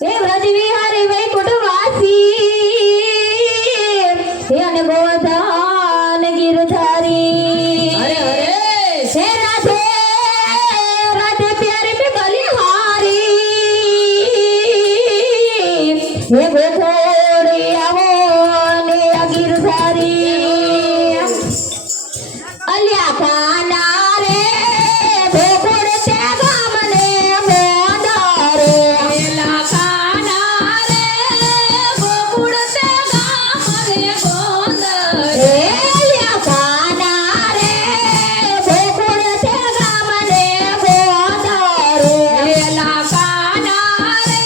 હે વ્રજ વિહારી વૈકુંઠવાસી હે અને ગોવર્ધન ગિરધારી અરે અરે હે રાધે રાધે પ્યારી મે બલિહારી હે ગોખોડી આવો ને આ ગિરધારી અલ્યા કાના રે ભોગોડ તે ગામને મોંદરે એલા કાના રે ગોકુળ તે ગામને ગોંદર હે અલ્યા કાના રે ભોગોડ તે ગામને મોંદરે એલા કાના રે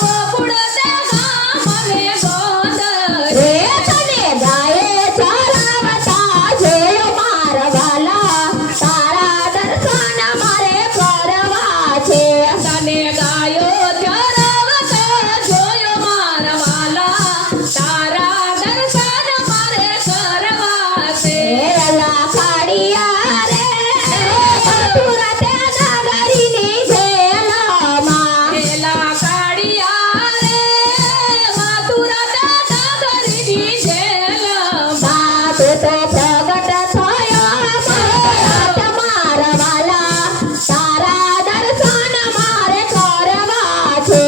ગોકુળ તે ગામને ગોંદર રે તને ગાયે ચરાવતા જોયો મારવાલા તારા દર્શન મારે કરવા છે તને ગાયો ચરાવતો જોયો મારા વાલા તારા દર્શન મારે કરવા છે એલા કાળિયા રે મથુરા તે નગરીની જેલમાં એલા કાળિયા રે મથુરા નગરીની જેલમાં બાપ તો પ્રગટ થયો મારા વાલા તારા દર્શન મારે કરવા છે